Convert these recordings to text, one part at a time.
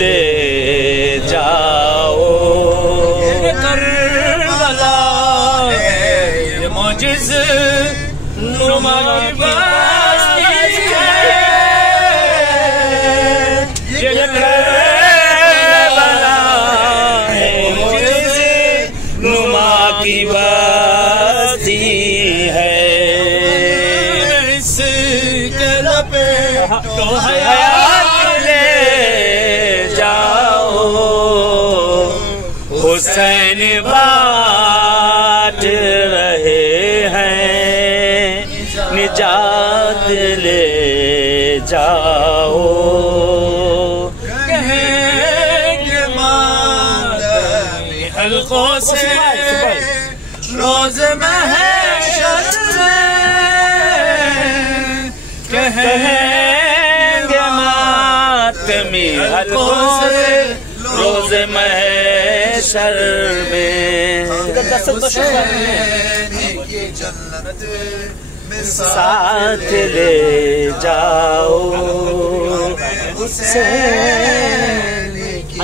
ले जाओ। ये करबला ये मौजिज़ नुमा की बस्ती है, ये करबला है मौजिज़ नुमा की बस्ती है। इसके लबे तो हयात ले जाओ, हुसैन बाट रहे हैं, निजात ले जाओ। कहेंगे मातमी हल्कों से रोज़ महशर में, कहेंगे मातमी हल्कों से रोज़ महशर में। साथ ले जाओ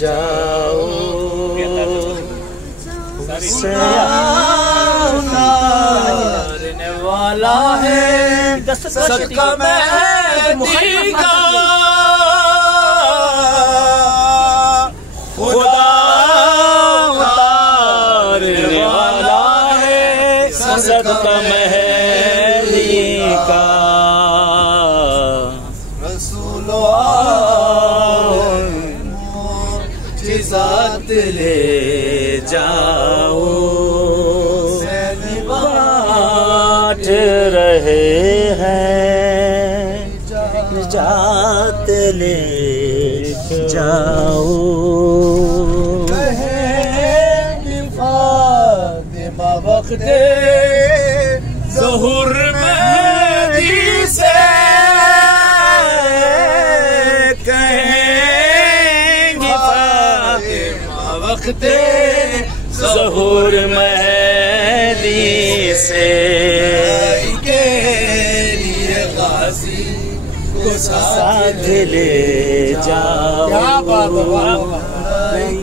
जाओ। मारने वाला है सदका मेहदी का, खुदा उतारने वाला है सदका मेहदी का। रसूलो मुझिज़ात ले जाओ, बाट रहे हैं, निजात ले जाओ। फातिमा वक़्ते ज़ुहूर मेहदी से कहेंगी, फातिमा वक़्ते ज़ुहूर मेहदी से के लिए गाज़ी को साथ ले जाओ।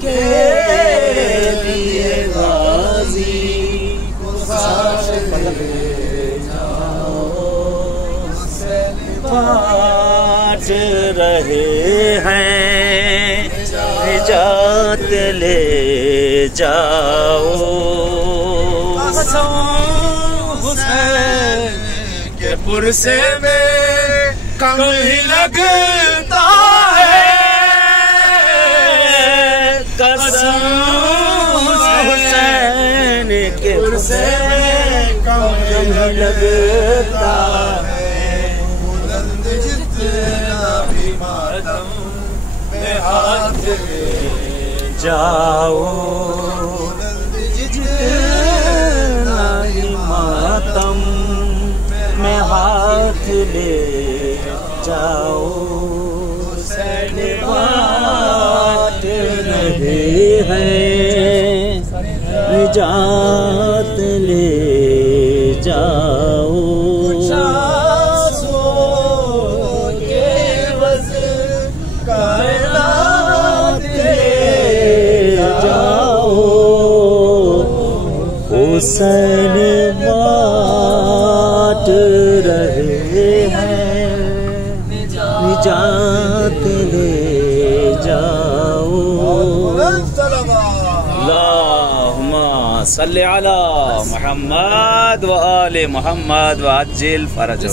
के लिए गाज़ी को साथ ले जाओ। बाट रहे हैं, निजात ले जाओ। हुसैन के पुरसे में कम ही लगता है, कसम हुसैन के पुरसे में कम ही लगता है। बुलंद जितना भी मातम में हाथ ले जाओ, जितना ही मातम में हाथ ले जाओ। हुसैन बाट रहे हैं, निजात ले जाओ। हुसैन बाट रहे हैं, निजात ले जाओ। अल्लाहुम्मा सल्ली अला मुहम्मद व आले मुहम्मद व अज्जिल फरजहु।